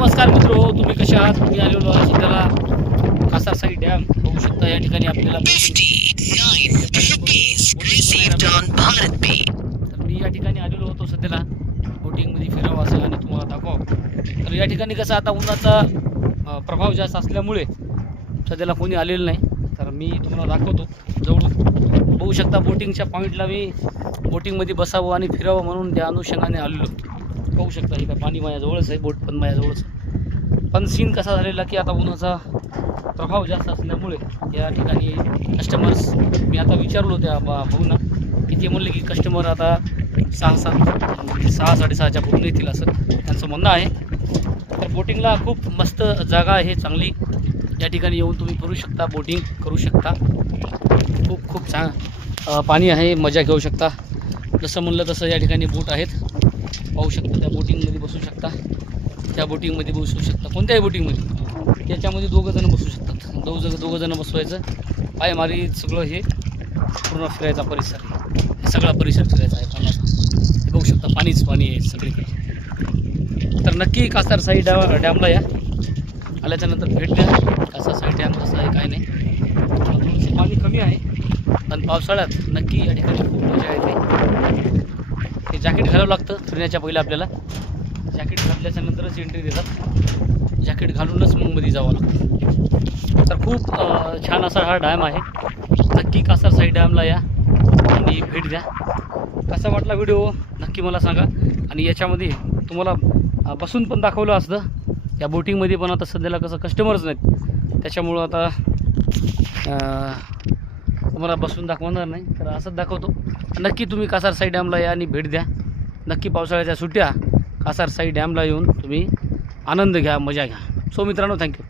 नमस्कार मित्रो, तुम्ही कशा आहात? मी आलेलो आहे सध्याला कासारसाई डॅम बघू शकता. या ठिकाणी आपल्याला तर मी या ठिकाणी आलेलो होतो सध्याला बोटिंगमध्ये फिरावं असं आणि तुम्हाला दाखवावं. तर या ठिकाणी कसं आता उन्हाचा प्रभाव जास्त असल्यामुळे सध्याला कोणी आलेलं नाही. तर मी तुम्हाला दाखवतो जवळून. बघू शकता बोटिंगच्या पॉईंटला मी बोटिंगमध्ये बसावं आणि फिरावं म्हणून त्या अनुषंगाने आलेलो. बघू शकता हे पाणी माझ्याजवळच आहे, बोट पण माझ्याजवळच आहे. पण सीन कसा झालेला की आता उन्हाचा प्रभाव जास्त असल्यामुळे या ठिकाणी कस्टमर्स, मी आता विचारलो त्या भाऊंना की ते म्हणले की कस्टमर आता 6-6:30च्या पूर्ण येतील असं त्यांचं म्हणणं आहे. तर बोटिंगला खूप मस्त जागा आहे, चांगली. या ठिकाणी येऊन तुम्ही करू शकता, बोटिंग करू शकता. खूप छान पाणी आहे, मजा घेऊ शकता. जसं म्हणलं तसं या ठिकाणी बोट आहेत, पाहू शकता. त्या बोटिंगमध्ये बसू शकता, त्या बोटिंगमध्ये बसू शकता, कोणत्याही बोटिंगमध्ये. त्याच्यामध्ये दोघंजणं बसू शकतात. दोघंजणं बसवायचं, पायमारी सगळं हे पूर्ण फिरायचा परिसर आहे. हे सगळा परिसर फिरायचा आहे पाण्याचा. हे बघू शकता, पाणीच पाणी आहे सगळीकडे. तर नक्की कासारसाई डॅमला या, आल्याच्यानंतर भेट द्या. कासारसाई डॅम कसं आहे काय नाही, थोडंसं पाणी कमी आहे. पण पावसाळ्यात नक्की या ठिकाणी खूप मजा येते. ते जॅकेट घालावं लागतं फिरण्याच्या पहिलं आपल्याला. जॅकेट घातल्याच्यानंतरच एंट्री देतात. जॅकेट घालूनच मग मध्ये जावं लागतं. तर खूप छान असा हा डॅम आहे. नक्की कासारसाई डॅमला या आणि भेट द्या. कसा वाटला व्हिडिओ नक्की मला सांगा. आणि याच्यामध्ये तुम्हाला बसून पण दाखवलं असतं या बोटिंगमध्ये, पण आता सध्याला कसं कस्टमर्स नाहीत त्याच्यामुळं आता तुम्हाला बसून दाखवणार नाही, तर असंच दाखवतो. नक्की तुम्ही कासारसाई डॅमला या आणि भेट द्या. नक्की पावसाळ्याच्या सुट्ट्या कासारसाई डॅमला येऊन तुम्ही आनंद घ्या, मजा घ्या. सो मित्रांनो, थँक्यू.